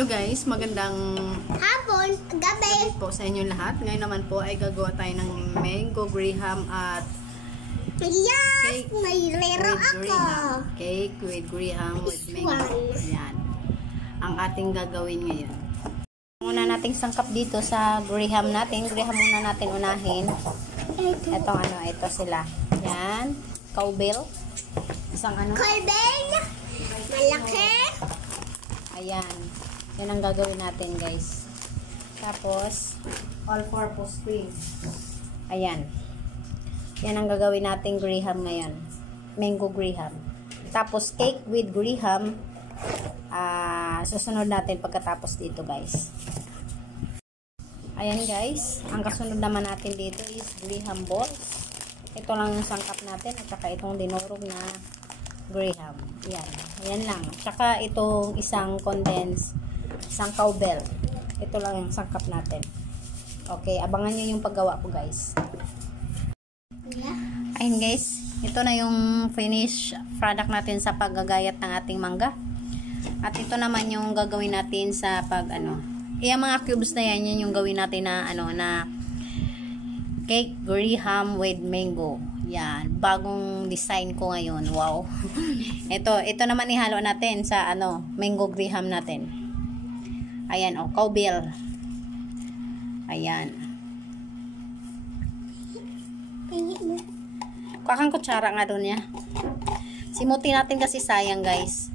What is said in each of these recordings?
Hello guys, magandang hapon, gabi po sa inyong lahat. Ngayon naman po ay gagawa tayo ng mango graham at yes, cake may lero with ako. graham. Cake with graham with mango. Yan. Ang ating gagawin ngayon. Muna nating sangkap dito sa graham natin. Graham muna natin unahin. Etong ano, ito sila. Yan. Cowbell. Isang ano. Cowbell. Malaki. Ayan. Yan ang gagawin natin, guys. Tapos, all-purpose cream. Ayan. Yan ang gagawin natin graham ngayon. Mango graham. Tapos, cake with graham. Susunod natin pagkatapos dito, guys. Ayan, guys. Ang kasunod naman natin dito is graham balls. Ito lang yung sangkap natin at saka itong dinurog na graham. Yan. Ayan lang. Tsaka itong isang condensed, isang cowbell. Ito lang yung sangkap natin. Okay, abangan nyo yung paggawa ko, guys. Ayan, guys. Ito na yung finished product natin sa paggagayat ng ating mangga. At ito naman yung gagawin natin sa pag yung mga cubes na yan, yan yung gawin natin na na cake graham with mango. Yan, bagong design ko ngayon. Wow. ito naman ihalo natin sa mango graham natin. Ayan, cowbell. Ayan. Kuha kang kutsara nga doon ya. Simutin natin kasi sayang, guys.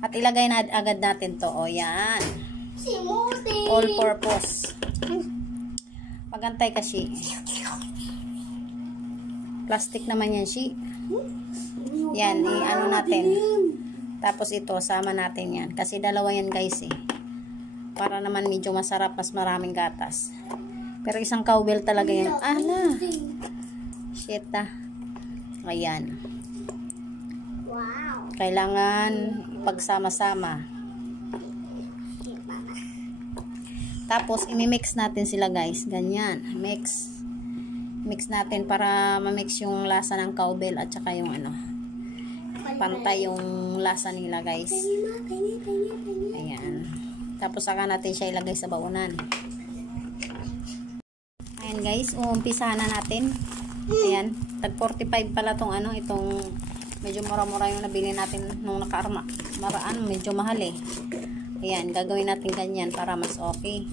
At ilagay na agad natin to. O, yan. Simutin. All purpose. Pagantay kasi. Plastic naman yan, shi. Yan, natin. Tapos ito, sama natin yan. Kasi dalawa yan, guys, eh. Para naman medyo masarap, mas maraming gatas. Pero isang cowbell talaga yan. Shit, Ayan. Wow. Kailangan pagsama-sama. Tapos, imimix natin sila, guys. Ganyan. Mix natin para ma-mix yung lasa ng cowbell at saka yung pantay yung lasa nila, guys. Ayan. Tapos saka natin siya ilagay sa baunan. Ayan, guys, umpisahan na natin. Ayan, tag 45 pala tong itong medyo mura-mura yung nabili natin nung maraan, medyo mahal eh. Ayan, gagawin natin ganyan para mas okay.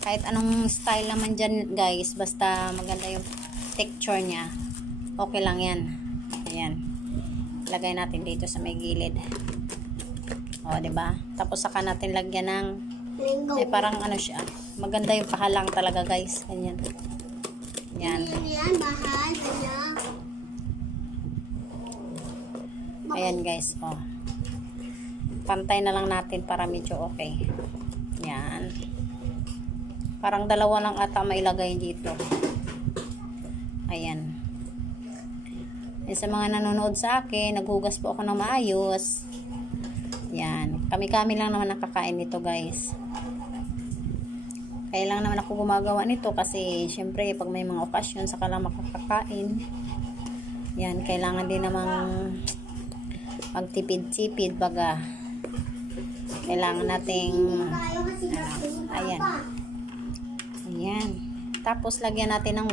Kahit anong style naman dyan, guys, basta maganda yung texture niya, okay lang yan. Ayan, lagay natin dito sa may gilid. O, diba? Tapos saka natin lagyan ng parang siya. Maganda yung pahalang talaga, guys. Ganyan. Yan. Bahal. Ayan, guys. O. Pantay na lang natin para medyo okay. Yan. Parang dalawa lang ata mailagay dito. Ayan. Sa mga nanonood sa akin, naghugas po ako ng maayos. Yan. Kami-kami lang naman nakakain nito, guys. Kaya lang naman ako gumagawa nito kasi syempre pag may mga okasyon saka lang makakakain. Yan. Kailangan din namang magtipid-tipid baga. Kailangan nating ayan. Ayan. Tapos lagyan natin ng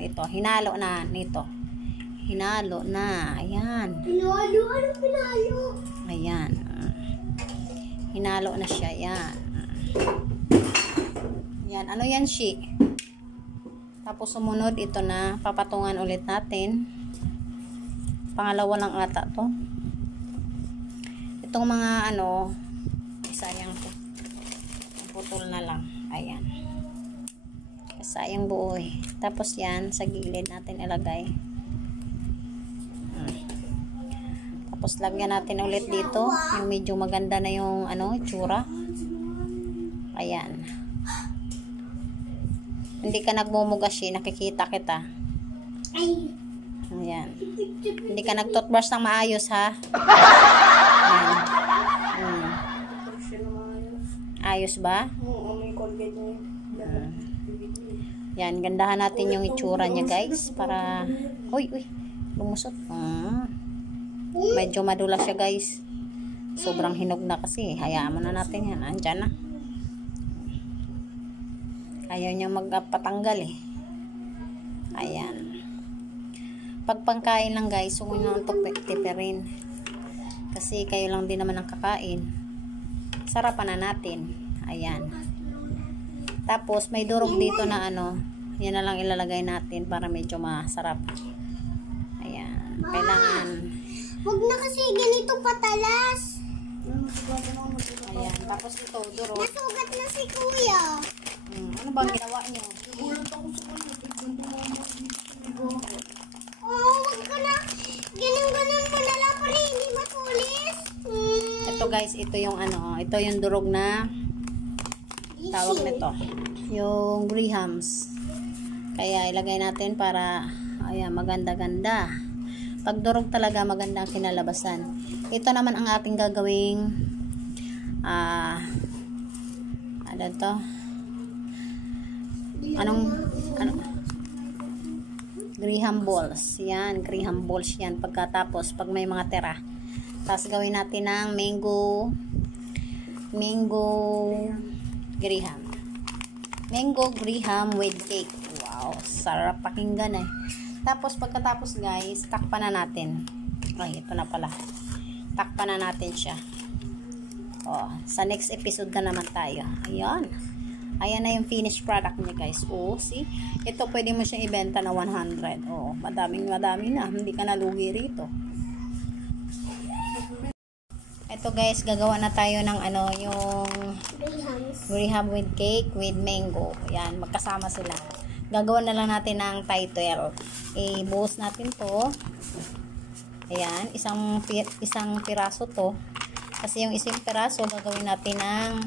ito. Hinalo na nito. Hinalo na. Ayan. Pinalo? Anong pinalo? Ayan. Hinalo na siya. Ayan. Yan. Ano yan, shi? Tapos sumunod ito na. Papatungan ulit natin. Pangalawa lang ata to. Itong mga sayang to. Putol na lang. Ayan. Sayang buo eh. Tapos yan, sa gilid natin ilagay. Tapos lagyan natin ulit dito. Yung medyo maganda na yung itsura. Ayan. Hindi ka nagmumugas eh. Nakikita kita. Ayan. Hindi ka nag-toothbrush ng maayos, ha? Ayan. Ayos ba? Oo, may Colgate niya. Yan, gandahan natin yung itsura niya, guys. Para, uy, lumusot. Medyo madulas siya, guys. sobrang hinog na kasi. Hayaan mo na natin yan. Andyan na. Ayaw niya magpatanggal eh. Ayan. Pag pangkain lang guys, huwag nyo nang tipirin. Kasi kayo lang din naman ang kakain. Sarapan na natin. Ayan. Tapos may durog dito na ano. Yan na lang ilalagay natin para medyo masarap. Ayan. Kailangan. Huwag na kasi ganito patalas. Ayan. Tapos ito, durog. Nasugat na si kuya. Ano bang ginawa nyo? Oh, wag ka na. Ganun-ganun mo na lang pala, hindi matulis. Ito guys, ito yung ano, ito yung durog na tawag nito. Yung grahams. Kaya ilagay natin para ayan, maganda-ganda. Pag durog talaga, maganda ang kinalabasan. Ito naman ang ating gagawing ano to? Ano? Graham balls. Yan, graham balls yan. Pagkatapos, pag may mga tira. Tapos gawin natin ng mango graham. Mango graham with cake. Wow, sarap pakinggan eh. Tapos pagkatapos guys, takpan na natin. Ay, ito na pala. Takpan na natin siya. Oh, sa next episode na naman tayo. Ayan. Ayan na yung finished product niya guys. Oh, see? Ito pwede mo siyang ibenta na 100. Oh, madami na. Hindi ka nalugi rito. Ito guys, gagawa na tayo ng ano, yung graham with cake with mango. Ayan, magkasama sila. Gagawa na lang natin ng title. Ibuhos natin to. Ayan, isang piraso to. Kasi yung isang piraso, gagawin natin ng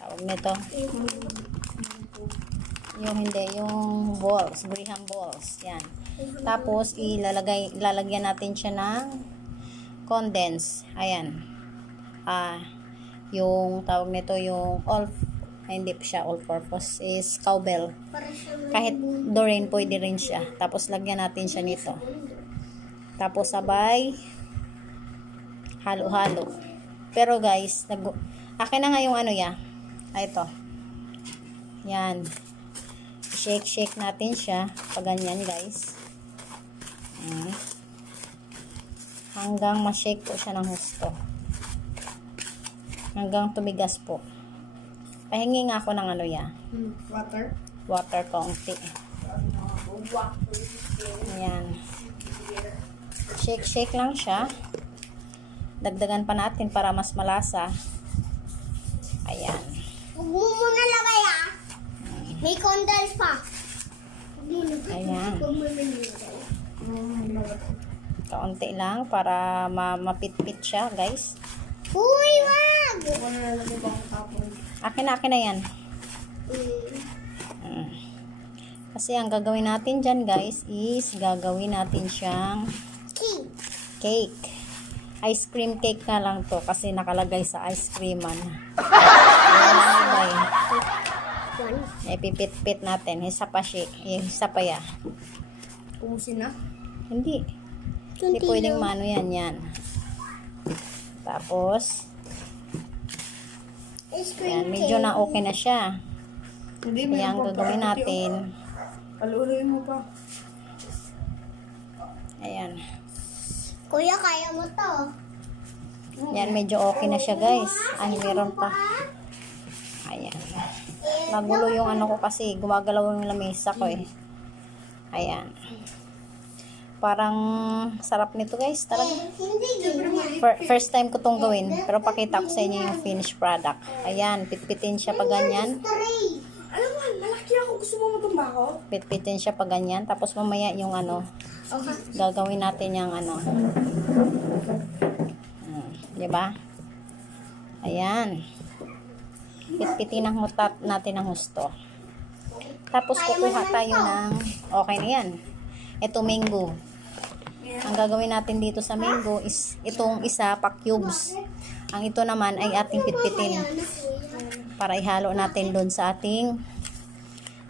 tawag nito. Yung balls, graham balls. Yan. Tapos, ilalagyan natin siya ng condense. Ayan. Yung tawag nito, yung hindi pa siya all-purpose, is cowbell. Kahit Doreen, pwede rin siya. Tapos, lagyan natin siya nito. Tapos, sabay, halo-halo. Pero guys, akin na nga yung ano ya. Ito. Yan. Shake natin siya. Pag ganyan guys. Hanggang ma-shake po siya ng husto. Hanggang tumigas po. Pahingi nga ako ng ano ya. Water kaunti. Ayan. Shake lang siya. Dagdagan pa natin para mas malasa. Ayan. Huwag mo muna lagay May condense pa. Ayan. Kaunti lang para mapit-pit siya, guys. Uy, wag! Akin na yan. Kasi ang gagawin natin dyan, guys, is gagawin natin siyang cake. Ice cream cake na lang to kasi nakalagay sa ice creaman. Ipipit-pit natin. Isa pa ya. Pusin na? Hindi pwedeng mano yan. Tapos yan, medyo na okay na siya. Kaya ang gagawin natin, paluloy mo pa. Ayan. Kuya, kaya mo to. Yan, medyo okay na siya guys. Ay, meron pa. Ayan. Magulo yung ano ko kasi gumagalaw yung lamesa ko eh. Ayan. Parang sarap nito guys. Talaga. First time ko tong gawin. Pero pakita ko sa inyo yung finished product. Ayan. Pitpitin siya pa ganyan. Alam mo, malaki ako. Gusto mo matumbaho? Pitpitin siya pa ganyan. Tapos mamaya yung ano. Gagawin natin yung ano. Diba? Ayan. Pitpitin natin ng husto. Tapos kukuha tayo ng okay na yan. Ito mango. Ang gagawin natin dito sa mango is itong isa pa cubes. Ang ito naman ay ating pitpitin para ihalo natin doon sa ating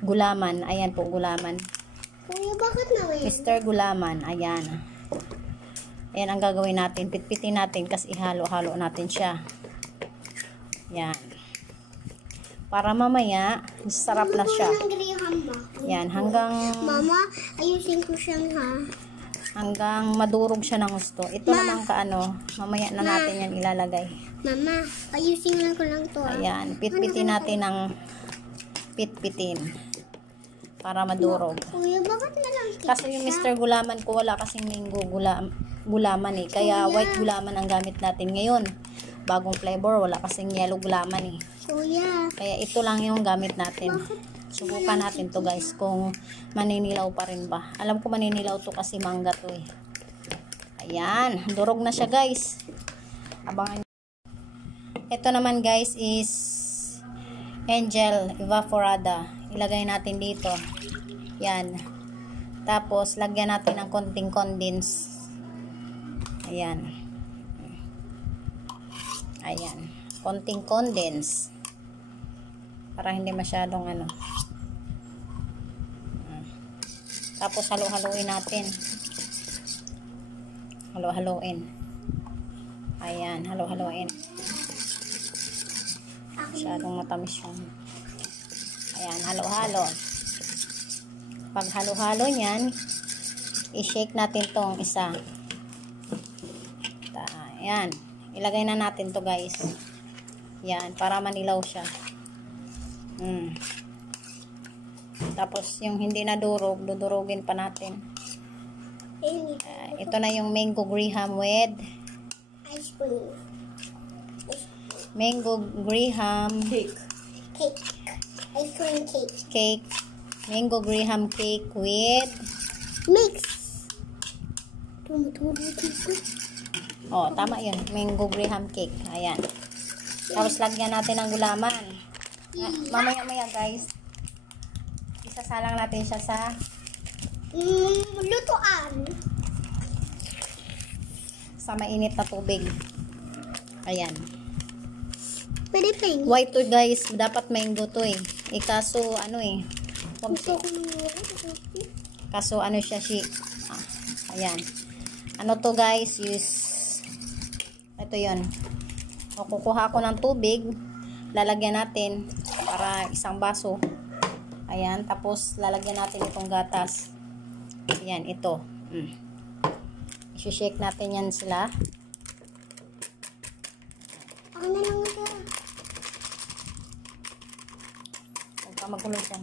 gulaman. Ayan po, gulaman. Kuya, bakit naman? Mr. Gulaman. Ayan. Ayan ang gagawin natin. Pitpitin natin kasi ihalo-halo natin siya. Yan. Para mamaya, sarap na siya. Yan, hanggang... Mama, ayusin ko siyang ha. Hanggang madurog siya ng gusto. Ito naman kaano, mamaya na natin yan ilalagay. Mama, ayusin lang ko lang to. Ayan, pitpitin natin ng pitpitin. Para madurog. Kuya, bakit na lang kita? Kasi yung Mr. Gulaman ko, wala kasing mango gulaman eh. Kaya white gulaman ang gamit natin ngayon. Bagong flavor, wala kasing yellow gulaman eh. Kuya. Kaya ito lang yung gamit natin. Subukan natin to guys kung maninilaw pa rin ba. Alam ko maninilaw to kasi mangga to eh. Ayan, durog na siya guys. Abangan. Ito naman guys is Angel Evaporada. Ilagay natin dito. Yan. Tapos lagyan natin ng konting condense. Ayan. Ayan. Konting condense. Para hindi masyadong ano. Tapos halo-haloin natin. Halo-haloin. Ayan, halo-haloin. Masyadong matamis yung. Ayan, halo-halo. Pag halo-halo niyan, i-shake natin tong isa. Ayan. Ilagay na natin to guys. Yan, para manilaw siya. Tapos yung hindi nadurog, dudurugin pa natin. Ito na yung mango graham with Ice cream. mango graham Cake. Ice cream cake. cake. Mango graham cake with Mix. Tumuturo dito. oh, tama yun. Mango graham cake. Ayan. Tapos lagyan natin ng gulaman. Mamaya-maya guys, isasalang natin siya sa Lutuan. sa mainit na tubig. Ayan. Pwede pink. White to guys, dapat mango to eh. Kaso ano eh, wag Gusto ko kaso ano siya ayan. Ano to guys, ito yon. O kukuha ko ng tubig, lalagyan natin para isang baso. Ayan, tapos lalagyan natin itong gatas. Ayan, ito. I-shake natin yan sila. Ako na lang ito. Huwag ka magulo dyan.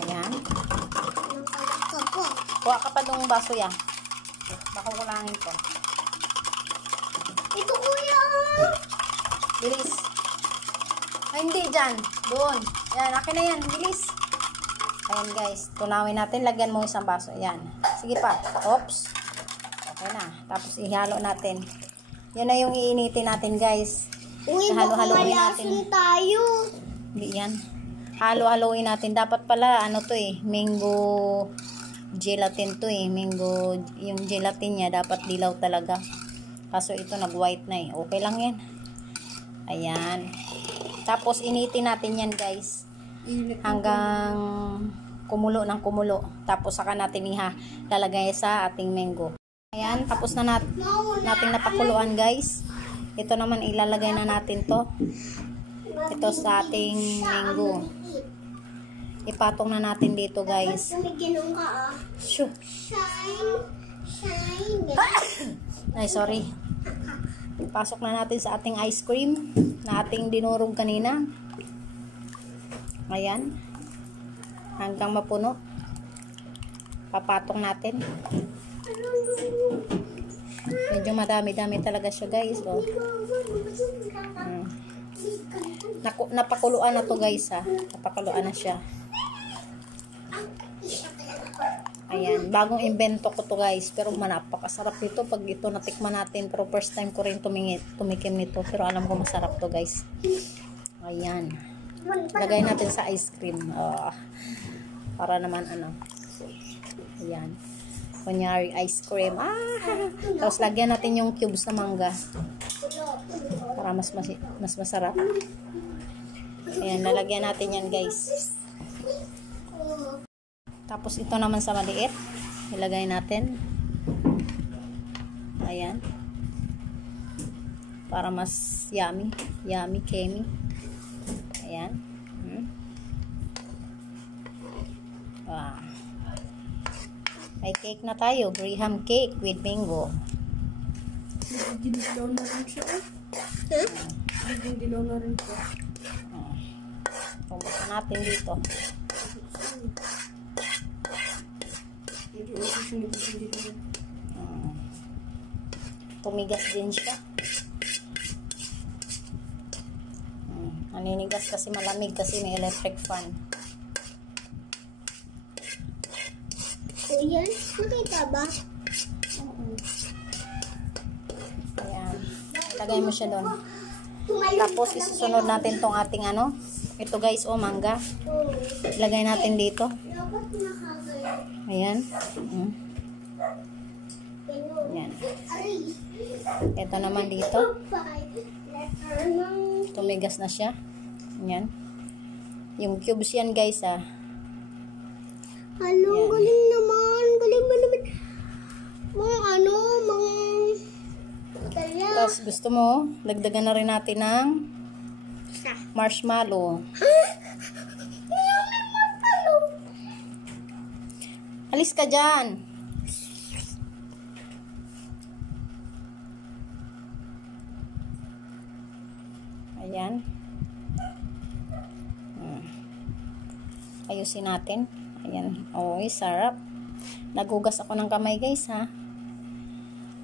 Ayan. Anong kalat ka po? Kuha ka pa ng baso yan. Baka kulangin ko. Ito kuya. Bilis. Ay, hindi dyan. Doon. Ayan, akin na yan. Bilis. Ayan guys. Tunawin natin. Lagyan mo isang baso. Ayan. Sige pa. Oops. Okay na. Tapos ihalo natin. Yan na yung iinitin natin guys. Uy, Halo-haloin natin. tayo. Hindi yan. Halo-haloin natin. Dapat pala, ano to eh. Mango gelatin to eh. Mango, yung gelatin niya dapat dilaw talaga. Kaso ito nag-white na eh. Okay lang yan. Ayan. Tapos initin natin yan guys. Hanggang kumulo ng kumulo. Tapos saka natin lalagay sa ating mango. Ayan. Tapos na nating napakuluan guys. Ito naman ilalagay na natin to. Ito sa ating mango. Ipatong na natin dito guys. Ginong ka ah. Shoo. Shine. Ay, sorry. Ipasok na natin sa ating ice cream na ating dinurog kanina. Ayan. Hanggang mapuno. Papatong natin. Medyo madami-dami talaga siya guys. Oh. Napakuluan na to guys ha. Napakuluan na siya. Ayan, bagong invento ko to guys, pero napakasarap ito pag ito natikman natin, pero first time ko rin tumikim nito, pero alam ko masarap to guys. Ayan, lagay natin sa ice cream, para naman ano. Ayan, kunyari ice cream, tapos lagyan natin yung cubes na mangga para mas masarap. Ayan, lalagyan natin yan guys. Tapos ito naman sa maliit, ilagay natin. Ayan. Para mas yummy, creamy. Ayan. Wow. May cake na tayo, Graham cake with mango. Dilaw na rin siya. Dilaw na rin siya. Pumuksan natin dito. Tumigas din siya. Naninigas kasi malamig kasi may electric fan. Yan, nakita ba? Ayan. Ilagay mo siya doon. Tapos isusunod natin tong ating ano. Ito guys, mangga. Ilagay natin dito. Ayan. Ayan. Ito naman dito. Tumigas na siya. Ayan. Yung cubes yan guys Ano, Yan. galing naman. Galing mo naman. Mga tala. Tapos gusto mo, dagdagan na rin natin ng marshmallow. Alis ka dyan. Ayan. Ayusin natin. Ayan. Oy, sarap. Nagugas ako ng kamay guys ha.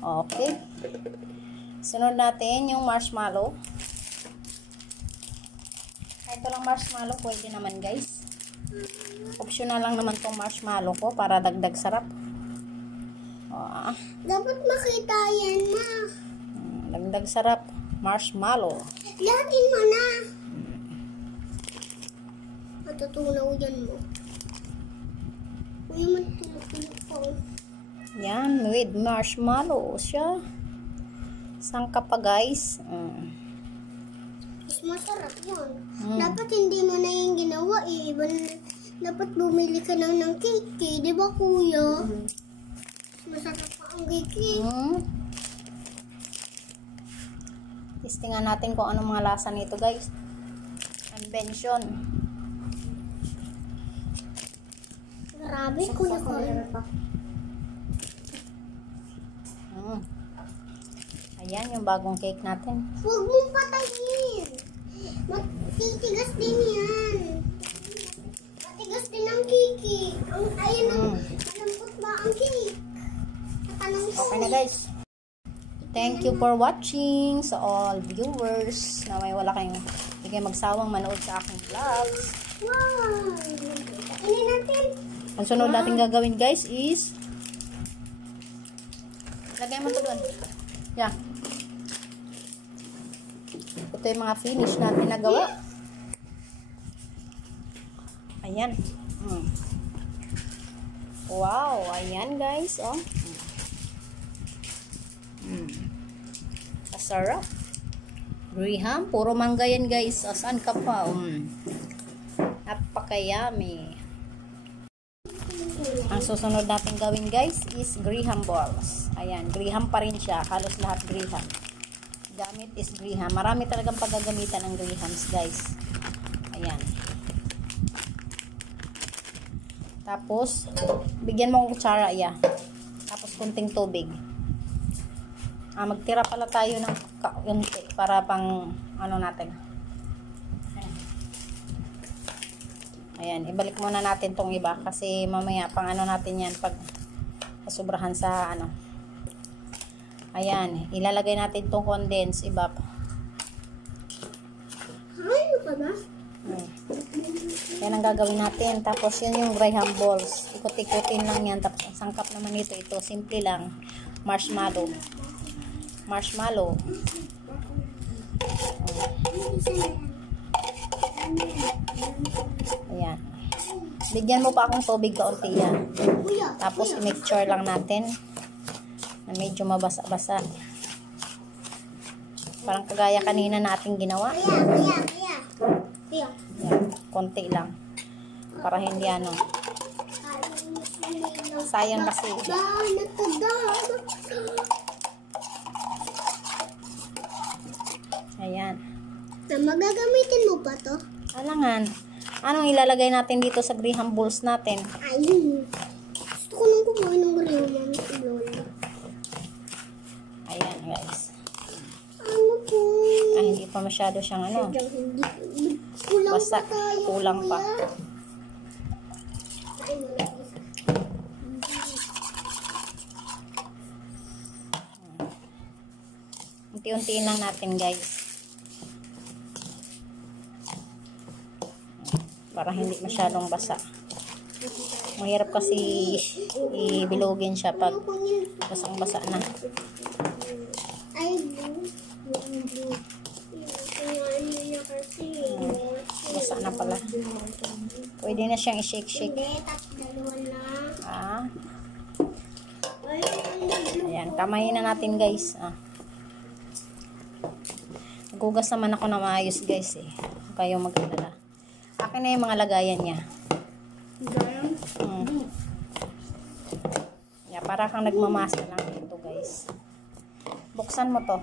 Okay. Sunod natin yung marshmallow. Ito lang marshmallow, pwede naman guys. Optional lang naman tong marshmallow ko para dagdag sarap. Dapat makita yan, ma. Dagdag sarap. Marshmallow. Lahatin mo na. Matutunaw yan mo. Uy, matulog ko. Yan, with marshmallow siya. Sangka pa guys. Mas masarap yun. Dapat hindi mo na yung ginawa eh. Dapat bumili ka lang ng cake eh. Di ba kuya? Masarap pa ang cake eh. Testingan natin kung ano mga lasa nito guys. Invention. Grabe kuya ko. Ayan yung bagong cake natin. Huwag mong patayin. Matitigas din yan. Matigas din ang cake. Ayun ang malambot ba ang cake? Tatanong ko. Okay na guys. Thank you for watching sa all viewers na may wala kayong hindi kayo magsawang manood sa aking vlogs. Wow! Ini natin. Ang sunod natin gagawin guys is lagay mo to doon. Yeah. Ito yung mga finish natin na gawa. Ayan. Wow. Ayan guys. Oh. Masarap. Graham. Puro mangga yan guys. Saan ka pa? Napaka-yummy. Ang susunod natin gawin guys is Graham balls. Ayan. Graham pa rin siya. Halos lahat Graham. Gamit is Graham. Marami talagang paggagamitan ng Grahams guys. Ayan. Tapos, bigyan mo ng kutsara, Tapos, kunting tubig. Magtira pala tayo ng kaunti para pang, natin. Ayan, ibalik muna natin tong iba kasi mamaya pang natin yan pag sobrahan sa Ayan, ilalagay natin tong condense evap. Ano ka ba? Yan ang gagawin natin. Tapos yun yung Graham balls. Ikot-ikutin lang yan. Tapos ang sangkap naman ito, simple lang. Marshmallow. Ayan. Bigyan mo pa akong tubig kaunti yan. Tapos i-mixture lang natin na medyo mabasa-basa. Parang kagaya kanina nating ginawa. Kaya. Yan, konti lang. Para hindi Sayang kasi. Ayan. Magagamitin mo ba to? Alangan. Anong ilalagay natin dito sa graham balls natin? Ayun. Gusto ko nang kukuha ng graham lola. Ayan guys. Ano po? Ay, hindi pa masyado siyang ano. Sadyang hindi. Kulang Basta, pa tayo. kulang pa. Kuya. Ay, wala ko isa. Unti-untiin lang natin guys. Para hindi masyadong basa. Mahirap kasi ibilogin siya pag basang-basa na. Ay, blue. Blue. Kailangan niya kasi. Basa na pala. Pwede na siyang i-shake-shake. Hindi, dalawa na. Ah. Ay, blue. Ayan, kamayin na natin guys. Ah. Nagugas naman ako na maayos guys eh. Huwag kayong mag-alala. Akin na yung mga lagayan niya. Yeah, para kang nagmamasa lang dito guys. Buksan mo to.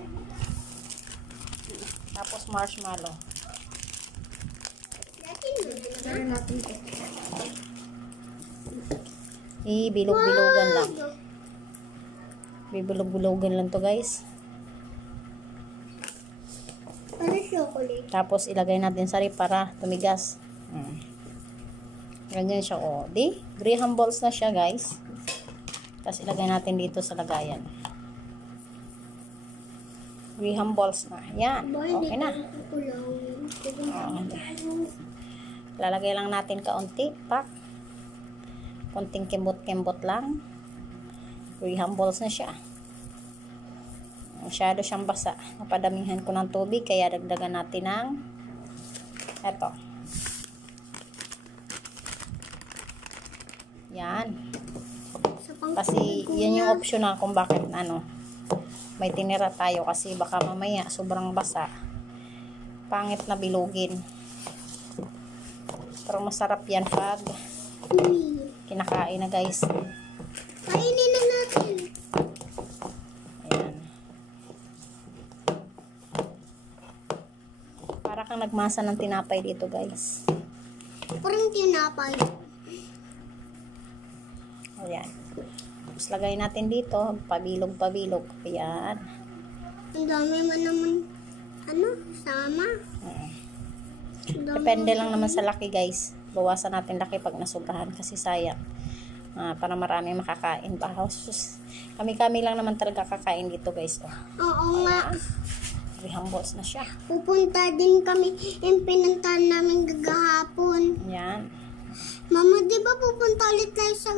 Tapos marshmallow. Bilog-bilogan lang. Bibilog-bilogan lang to guys. Ano chocolate? Tapos ilagay natin sa ref para tumigas. Ganyan siya, oh. Di, graham balls na siya, guys. Tapos ilagay natin dito sa lagayan. Graham balls na. Yan, okay na. Lalagay lang natin kaunti, pak. Konting kembot-kembot lang. Graham balls na siya. Masyado siyang basa. Napadamihan ko ng tubig, kaya dagdagan natin ng eto. Yan. Kasi yan yung optional kung bakit ano may tinira tayo, kasi baka mamaya sobrang basa, pangit na bilugin. Pero masarap yan pag kinakain na guys. Kainin na natin. Ayan. Para kang nagmasa ng tinapay dito guys. Parang tinapay. Ayan. Tapos lagay natin dito, pabilog-pabilog. Ayan. Ang dami man naman, sama. Depende lang naman sa laki guys. Bawasan natin laki pag nasobrahan kasi sayang. Para marami makakain pa. Kami-kami lang naman talaga kakain dito guys. Oo nga. Graham balls na siya. Pupunta din kami yung pinuntahan namin gagahapon. Ayan. Mama, di ba pupunta ulit tayo sa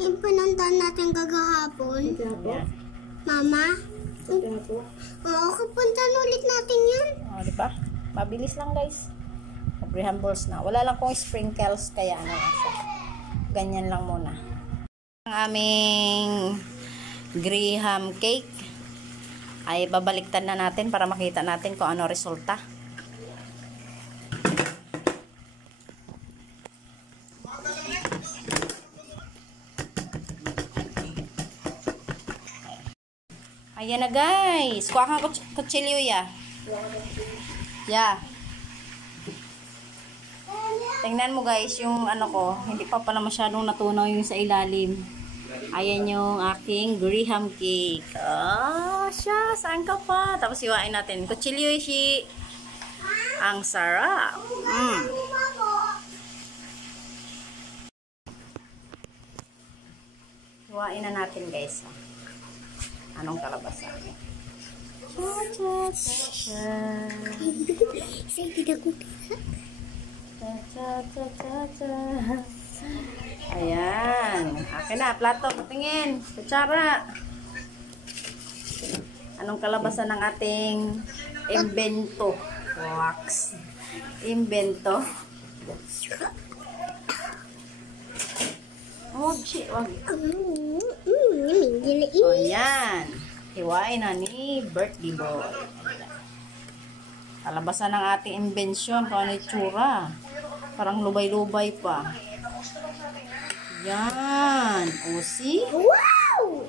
yung pinuntahan natin gagahapon? Ayan. Mama? Oo, pupuntahan ulit natin yun. O, diba? Mabilis lang guys. Graham balls na. Wala lang kong sprinkles, kaya ano lang siya. Ganyan lang muna. Ang aming graham cake ay babaliktad na natin para makita natin kung ano resulta. Ayan na guys. Kuha kang kutsilyo ya. Yeah. Tingnan mo guys yung ano ko. Hindi pa pala masyadong natunaw yung sa ilalim. Ayan yung aking graham cake. Siya. Saan ka pa? Tapos iwain natin. Kutsilyo si. Ang sarap. Iwain na natin guys. Anong kalabasan? Excited ako. Ayan. Akin na. Plato. Patingin. Kutsara. Anong kalabasan ng ating invento? Wax. Invento. Oh, shit. Wag. O, yan. Hiwain na ni birthday boy. Kalabasan ng ating imbensyon. Kung ano yung tsura. Parang lubay-lubay pa. Yan. O, see? Wow!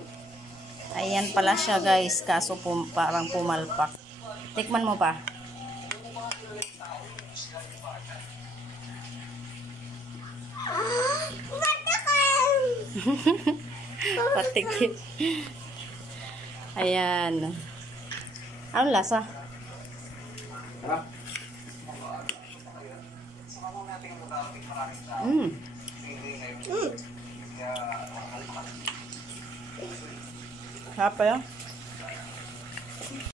Ayan pala siya, guys. Kaso parang pumalpak. Tikman mo pa. Matakan! Patikit. Ayan. Ano lasa? Mm. Hapa yan?